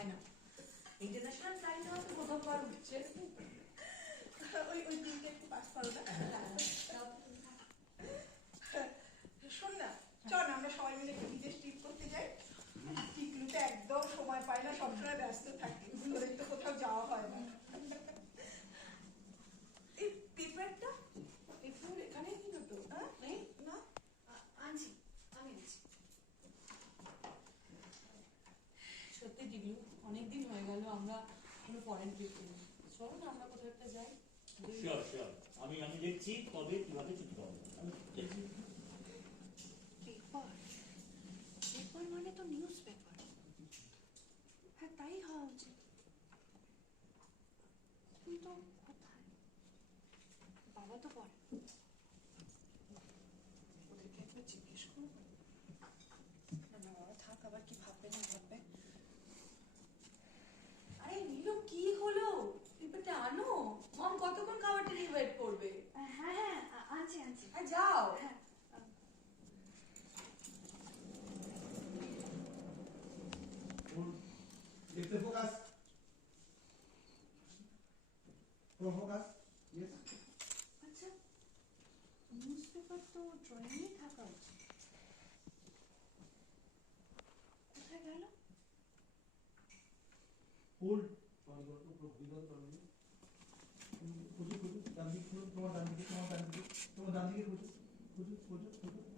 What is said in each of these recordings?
International flight হওয়া তো প্রথমবার উঠছে ওই ওই দিনটা একটু পাস করো না শোন না চল না আমরা সবাই মিলে একটু ট্রিপ করতে যাই টিকলুতে একদম সময় পাই না সবসময় ব্যস্ত থাকি ওদের তো কোথাও যাওয়া হয় না এই পেপারটা পেপার এখানে কি হতো হ্যাঁ? নেই না আ- আনছি আমি আনছি সত্যি টিগলু অনেকদিন হয়ে গেল আমরা কোনো ফরেন ট্রিপ করি চলো না আমরা কোথাও একটা যাই। শিওর শিওর আমি আমি দেখছি কবে কীভাবে ছুটি পাবো পেপার পেপার মানে তো নিউজ পেপার হ্যাঁ তাই হওয়া উচিত। কিন্তু কোথায়? বাবা তো পড়ে। ওদেরকে একবার জিজ্ঞেস করব না না বাবা থাক আবার কি ভাববে না ভাববে। It's a focus. Pro focus. Yes. আচ্ছা নিউজপেপার তো ড্রয়িংয়ে থাকা উচিত কোথায় গেল হোল্ড পরিবর্তন প্রবিধান করবে খুঁজো খুঁজো ডান দিকে তোমার ডান দিকে তোমার ডান দিকে তোমার ডান দিকে খুঁজো খুঁজো খুঁজো খুঁজো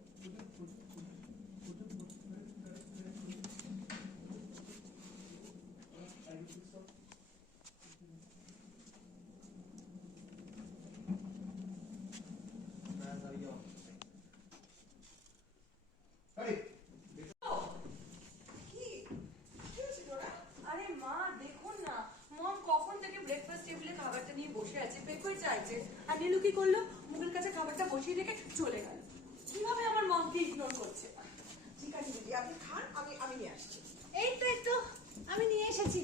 চাইছে আর নীলু কি করল? মুখের কাছে খাবারটা বসিয়ে রেখে চলে গেল। কীভাবে আমার মমকে ইগনোর করছে? ঠিক আছে দিদি আপনি খান আমি আমি নিয়ে আসছি। এই তো এই তো আমি নিয়ে এসেছি।